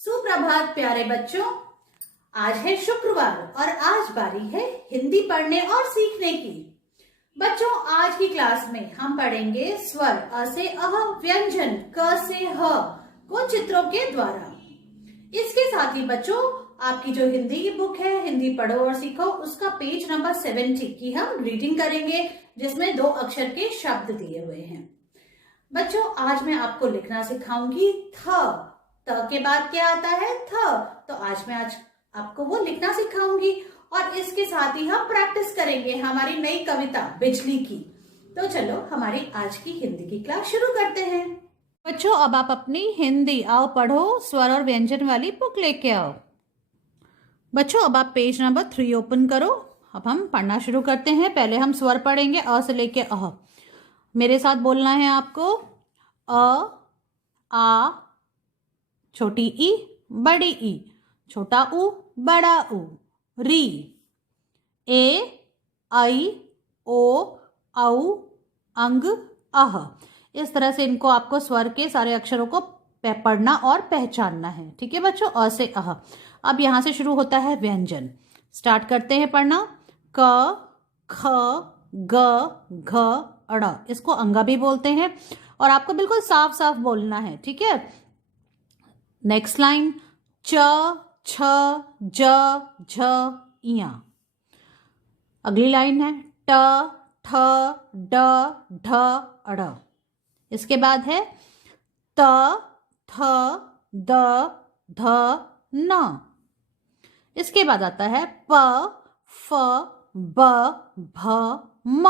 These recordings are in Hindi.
सुप्रभात प्यारे बच्चों। आज है शुक्रवार और आज बारी है हिंदी पढ़ने और सीखने की। बच्चों, आज की क्लास में हम पढ़ेंगे स्वर अ से अह, व्यंजन क से ह को चित्रों के द्वारा। इसके साथ ही बच्चों, आपकी जो हिंदी की बुक है हिंदी पढ़ो और सीखो, उसका पेज नंबर 70 की हम रीडिंग करेंगे, जिसमें 2 अक्षर के शब्द दिए हुए हैं। बच्चों, आज मैं आपको लिखना सिखाऊंगी थ। त के बाद क्या आता है? थ। तो आज आपको वो लिखना सिखाऊंगी और इसके साथ ही हम प्रैक्टिस करेंगे हमारी नई कविता बिजली की। तो चलो हमारी आज की हिंदी की क्लास शुरू करते हैं। बच्चों, अब आप अपनी हिंदी आओ पढ़ो स्वर और व्यंजन वाली बुक लेके आओ। बच्चों, अब आप पेज नंबर 3 ओपन करो। अब हम पढ़ना शुरू करते हैं। पहले हम स्वर पढ़ेंगे अ से लेके अह। मेरे साथ बोलना है आपको। अ, आ, छोटी ई, बड़ी ई, छोटा ऊ, बड़ा ऊ, री, ए, आई, ओ, औ, अंग, अह। इस तरह से इनको आपको स्वर के सारे अक्षरों को पढ़ना और पहचानना है। ठीक है बच्चों, अ से अह। अब यहां से शुरू होता है व्यंजन। स्टार्ट करते हैं पढ़ना। क, ख, ग, घ, अड़। इसको अंगा भी बोलते हैं और आपको बिल्कुल साफ साफ बोलना है। ठीक है। नेक्स्ट लाइन च, छ, ज, झ, इया। अगली लाइन है ट, ठ, ड, ढ, अड़। इसके बाद है त, थ, द, ध, न। इसके बाद आता है प, फ, ब, भ, म।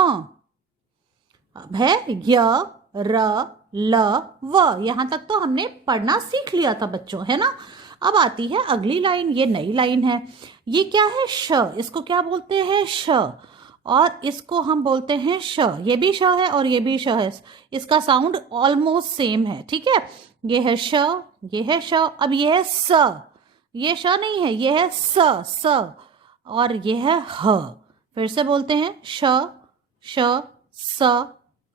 अब है य, र, ल, व। यहां तक तो हमने पढ़ना सीख लिया था बच्चों, है ना। अब आती है अगली लाइन, ये नई लाइन है। ये क्या है? श। इसको क्या बोलते हैं? श। और इसको हम बोलते हैं श। ये भी श है और ये भी श है। इसका साउंड ऑलमोस्ट सेम है। ठीक है। ये है श, ये है श। अब ये है स। ये श नहीं है, ये है स, स। और ये है ह। फिर से बोलते हैं श, श, स,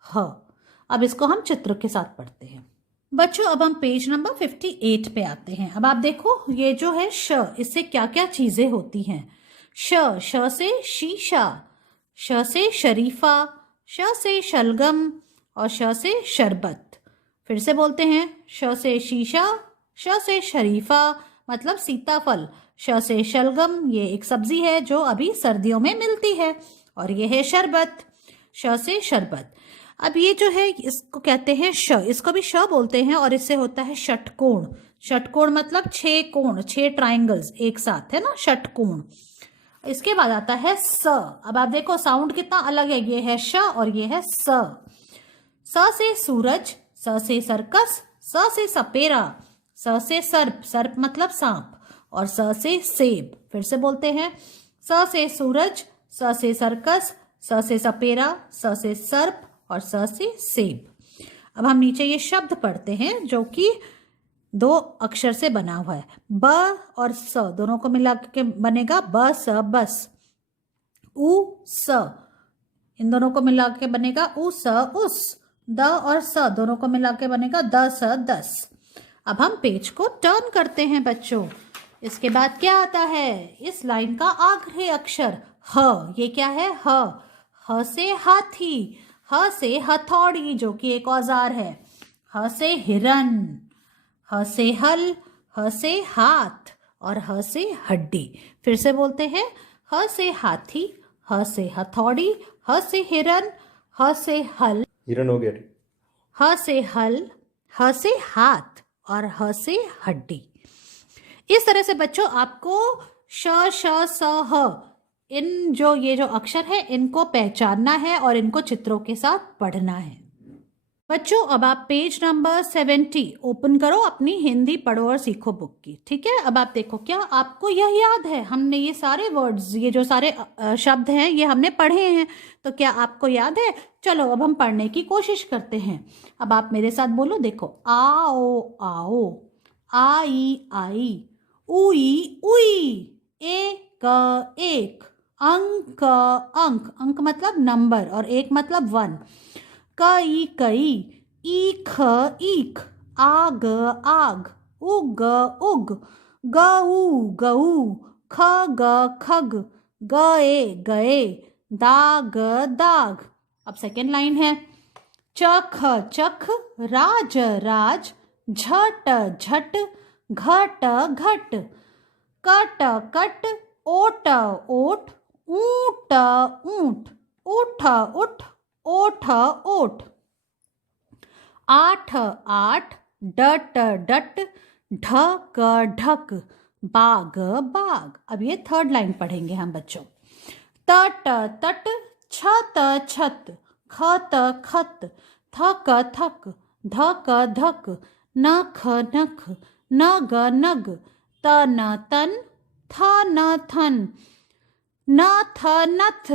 ह। अब इसको हम चित्र के साथ पढ़ते हैं। बच्चों, अब हम पेज नंबर 58 पे आते हैं। अब आप देखो, ये जो है श, इससे क्या क्या चीजें होती हैं। श से शीशा, श से शरीफा, श से शलगम और श से शरबत। फिर से बोलते हैं श से शीशा, श से शरीफा मतलब सीताफल, श से शलगम ये एक सब्जी है जो अभी सर्दियों में मिलती है, और ये है शरबत, श से शरबत। अब ये जो है इसको कहते हैं श, इसको भी श बोलते हैं और इससे होता है षटकोण। षटकोण मतलब 6 कोण, 6 ट्राइंगल्स एक साथ, है ना, षटकोण। इसके बाद आता है स। अब आप देखो साउंड कितना अलग है। ये है श और ये है स। स से सूरज, स से सर्कस, स से सपेरा, स से सर्प, सर्प मतलब सांप, और स से सेब। फिर से बोलते हैं स से सूरज, स से सर्कस, स से सपेरा, स से सर्प और स से सेब। अब हम नीचे ये शब्द पढ़ते हैं जो कि 2 अक्षर से बना हुआ है। ब और स दोनों को मिला के बनेगा ब स बस। उ स, इन दोनों को मिला के बनेगा उ स उस। द और स दोनों को मिला के बनेगा द स दस। अब हम पेज को टर्न करते हैं बच्चों। इसके बाद क्या आता है? इस लाइन का आखिरी अक्षर ह। ये क्या है? ह। ह से हाथी, ह से हथौड़ी जो कि एक औजार है, ह से हिरन, ह से हल, ह से हाथ और ह से हड्डी। फिर से बोलते हैं ह से हाथी, ह से हथौड़ी, ह से हिरन, ह से हल, हिरन हो गया, ह से हल, ह से हाथ और ह से हड्डी। इस तरह से बच्चों आपको श, श, स, ह इन ये जो अक्षर है इनको पहचानना है और इनको चित्रों के साथ पढ़ना है। बच्चों, अब आप पेज नंबर 70 ओपन करो अपनी हिंदी पढ़ो और सीखो बुक की। ठीक है। अब आप देखो, क्या आपको यह याद है? हमने ये सारे वर्ड्स, ये जो सारे शब्द हैं ये हमने पढ़े हैं, तो क्या आपको याद है? चलो अब हम पढ़ने की कोशिश करते हैं। अब आप मेरे साथ बोलो। देखो, आओ आओ, आई आई, उई उई, एक, अंक अंक, अंक मतलब नंबर और एक मतलब 1, कई कई, ईख ईख, आग आग, उग उग, गऊ गऊ, खग खग, गए गए, दाग दाग। अब सेकेंड लाइन है, चख चख, राज राज, झट झट, घट घट, कट कट, ओट ओट, ऊंट ऊंट, उठ उठ, ओठ ओठ, आठ आठ, डट डट, ढक ढक, बाग बाग। अब ये थर्ड लाइन पढ़ेंगे हम बच्चों। तट तट, छत छत, खत खत, थक थक, धक धक, नख नख, नग नग, तन तन, थन थन, नथ नथ,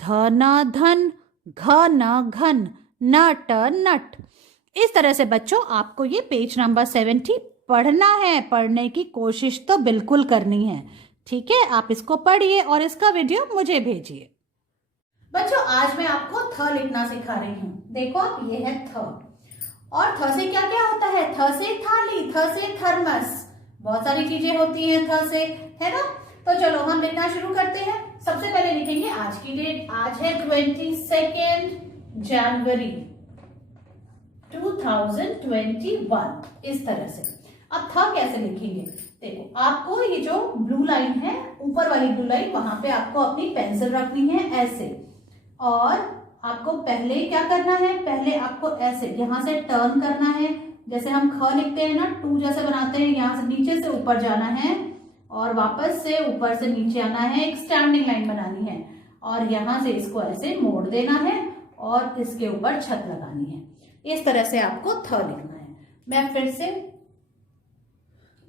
धन धन, घन घन, नट नट। इस तरह से बच्चों आपको ये पेज नंबर 70 पढ़ना है। पढ़ने की कोशिश तो बिल्कुल करनी है, ठीक है। आप इसको पढ़िए और इसका वीडियो मुझे भेजिए। बच्चों आज मैं आपको थ लिखना सिखा रही हूँ। देखो आप, ये है थ, और थ से क्या क्या होता है? थ से थाली, थ से थर्मस, बहुत सारी चीजें होती हैं थ से, है ना। तो चलो हम लिखना शुरू करते हैं। सबसे पहले लिखेंगे आज की डेट। आज है 22 जनवरी 2021, इस तरह से। अब था कैसे लिखेंगे? देखो आपको ये जो ब्लू लाइन है, ऊपर वाली ब्लू लाइन, वहां पे आपको अपनी पेंसिल रखनी है ऐसे, और आपको पहले क्या करना है? पहले आपको ऐसे यहां से टर्न करना है, जैसे हम ख लिखते हैं ना, टू जैसे बनाते हैं, यहां से नीचे से ऊपर जाना है और वापस से ऊपर से नीचे आना है, एक स्टैंडिंग लाइन बनानी है, और यहां से इसको ऐसे मोड़ देना है और इसके ऊपर छत लगानी है। इस तरह से आपको थ लिखना है। मैं फिर से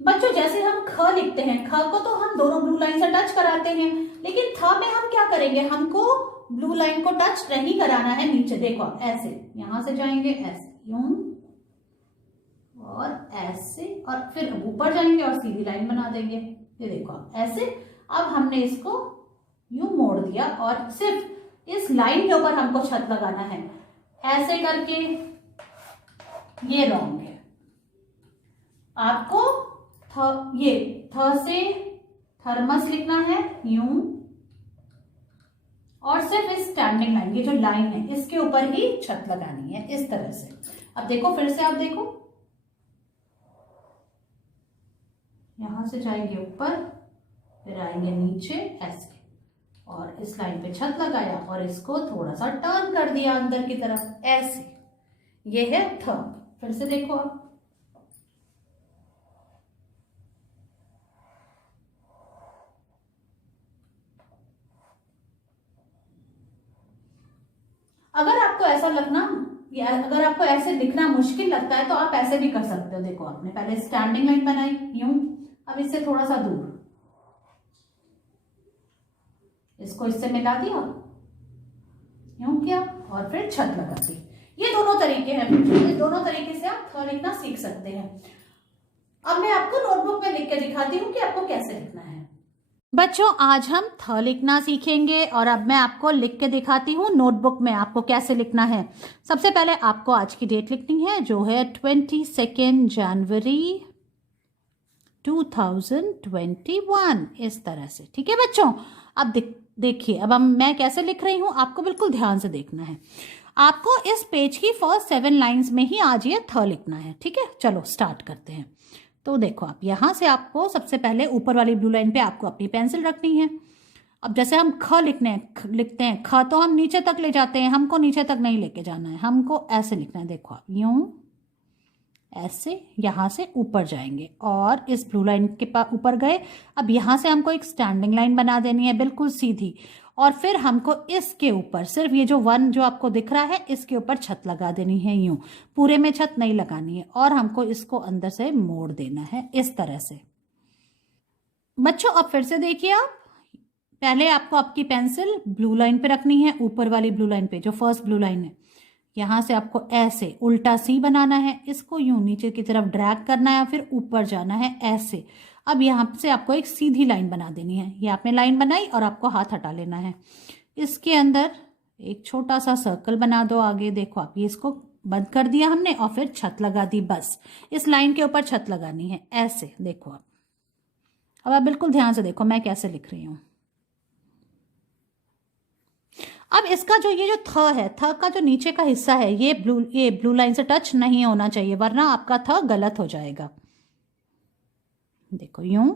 बच्चों, जैसे हम ख लिखते हैं, ख को तो हम दोनों ब्लू लाइन से टच कराते हैं, लेकिन थ में हम क्या करेंगे? हमको ब्लू लाइन को टच नहीं कराना है नीचे। देखो ऐसे, यहां से जाएंगे ऐसे, यूं, और ऐसे, और फिर ऊपर जाएंगे और सीधी लाइन बना देंगे। ये देखो ऐसे। अब हमने इसको यूं मोड़ दिया और सिर्फ इस लाइन के ऊपर हमको छत लगाना है, ऐसे करके। ये रॉन्ग है। आपको ये थ से थर्मस लिखना है यूं, और सिर्फ इस स्टैंडिंग लाइन, ये जो लाइन है, इसके ऊपर ही छत लगानी है, इस तरह से। अब देखो फिर से, आप देखो, यहां से जाएंगे ऊपर, फिर आएंगे नीचे ऐसे, और इस लाइन पे छत लगाया और इसको थोड़ा सा टर्न कर दिया अंदर की तरफ ऐसे। ये है थ। फिर से देखो आप, अगर आपको ऐसा लगना, या अगर आपको ऐसे लिखना मुश्किल लगता है तो आप ऐसे भी कर सकते हो। देखो आपने पहले स्टैंडिंग लाइन बनाई यूं, अब इससे थोड़ा सा दूर इसको इससे मिला दिया, यूं किया, और फिर छत लगा दी। ये दोनों तरीके हैं, ये दोनों तरीके से आप थ लिखना सीख सकते हैं। अब मैं आपको नोटबुक में लिख के दिखाती हूँ कि आपको कैसे लिखना है। बच्चों आज हम थ लिखना सीखेंगे, और अब मैं आपको लिख के दिखाती हूँ नोटबुक में आपको कैसे लिखना है। सबसे पहले आपको आज की डेट लिखनी है, जो है 22 जनवरी 2021, इस तरह से, ठीक है बच्चों। अब देखिए, अब मैं कैसे लिख रही हूँ, आपको बिल्कुल ध्यान से देखना है। आपको इस पेज की फर्स्ट 7 लाइंस में ही आज ये थ लिखना है, ठीक है। चलो स्टार्ट करते हैं। तो देखो आप, यहां से आपको सबसे पहले ऊपर वाली ब्लू लाइन पे आपको अपनी पेंसिल रखनी है। अब जैसे हम ख लिखते हैं, ख तो हम नीचे तक ले जाते हैं, हमको नीचे तक नहीं लेके जाना है, हमको ऐसे लिखना है। देखो आप, यूं ऐसे यहां से ऊपर जाएंगे और इस ब्लू लाइन के ऊपर गए। अब यहां से हमको एक स्टैंडिंग लाइन बना देनी है बिल्कुल सीधी, और फिर हमको इसके ऊपर सिर्फ ये जो 1 जो आपको दिख रहा है, इसके ऊपर छत लगा देनी है यूं, पूरे में छत नहीं लगानी है, और हमको इसको अंदर से मोड़ देना है इस तरह से। बच्चों अब फिर से देखिए आप, पहले आपको आपकी पेंसिल ब्लू लाइन पे रखनी है, ऊपर वाली ब्लू लाइन पे, जो फर्स्ट ब्लू लाइन है। यहां से आपको ऐसे उल्टा सी बनाना है, इसको यूं नीचे की तरफ ड्रैग करना है, फिर ऊपर जाना है ऐसे। अब यहाँ से आपको एक सीधी लाइन बना देनी है। ये आपने लाइन बनाई और आपको हाथ हटा लेना है, इसके अंदर एक छोटा सा सर्कल बना दो आगे। देखो आप, ये इसको बंद कर दिया हमने और फिर छत लगा दी। बस इस लाइन के ऊपर छत लगानी है ऐसे। देखो अब आप बिल्कुल ध्यान से देखो मैं कैसे लिख रही हूं। अब इसका जो ये जो थ है, थ का जो नीचे का हिस्सा है ये ब्लू लाइन से टच नहीं होना चाहिए, वरना आपका थ गलत हो जाएगा। देखो यूं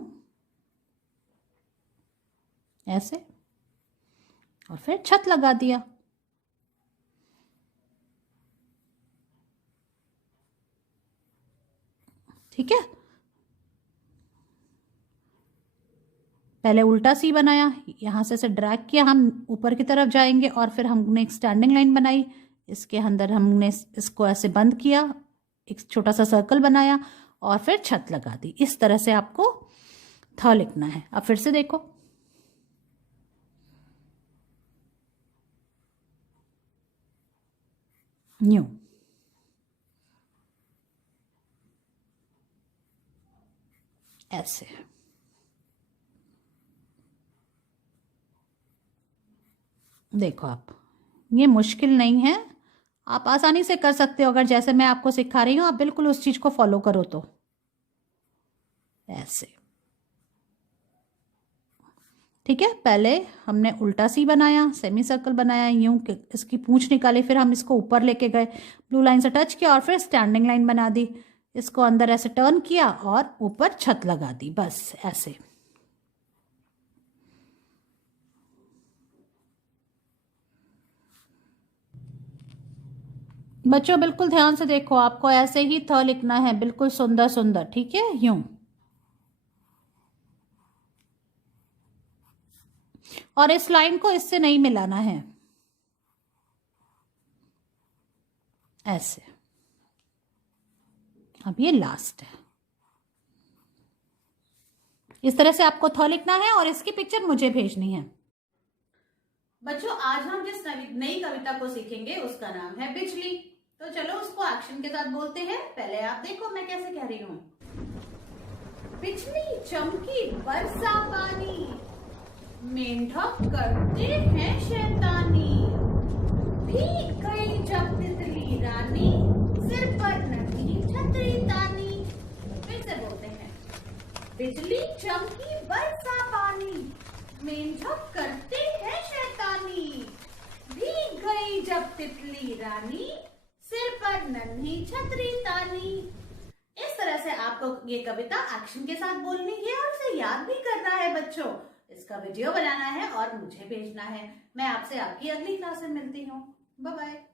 ऐसे और फिर छत लगा दिया। ठीक है, पहले उल्टा सी बनाया, यहां से ड्रैग किया, हम ऊपर की तरफ जाएंगे और फिर हमने एक स्टैंडिंग लाइन बनाई, इसके अंदर हमने इसको ऐसे बंद किया, एक छोटा सा सर्कल बनाया और फिर छत लगा दी। इस तरह से आपको थ लिखना है। अब फिर से देखो, न्यू ऐसे। देखो आप, ये मुश्किल नहीं है, आप आसानी से कर सकते हो अगर जैसे मैं आपको सिखा रही हूं आप बिल्कुल उस चीज को फॉलो करो तो। ऐसे ठीक है, पहले हमने उल्टा सी बनाया, सेमी सर्कल बनाया, यूं इसकी पूंछ निकाली, फिर हम इसको ऊपर लेके गए, ब्लू लाइन से टच किया और फिर स्टैंडिंग लाइन बना दी, इसको अंदर ऐसे टर्न किया और ऊपर छत लगा दी। बस ऐसे। बच्चों बिल्कुल ध्यान से देखो, आपको ऐसे ही थ लिखना है, बिल्कुल सुंदर सुंदर। ठीक है, यूं। और इस लाइन को इससे नहीं मिलाना है, ऐसे। अब ये लास्ट है। इस तरह से आपको थ लिखना है और इसकी पिक्चर मुझे भेजनी है। बच्चों आज हम जिस नई कविता को सीखेंगे उसका नाम है बिजली। तो चलो उसको एक्शन के साथ बोलते हैं। पहले आप देखो मैं कैसे कह रही हूं। बिजली चमकी बरसा पानी, मेंढक करते हैं शैतानी, भीग गई जब तितली रानी, सिर पर नदी छतरी तानी। फिर से बोलते हैं। बिजली चमकी बरसा पानी, मेंढक करते हैं शैतानी, भीग गई जब तितली रानी, सिर पर नन्ही छतरी तानी। इस तरह से आपको ये कविता एक्शन के साथ बोलनी है और इसे याद भी करना है बच्चों। इसका वीडियो बनाना है और मुझे भेजना है। मैं आपसे आपकी अगली क्लास में मिलती हूँ। Bye bye.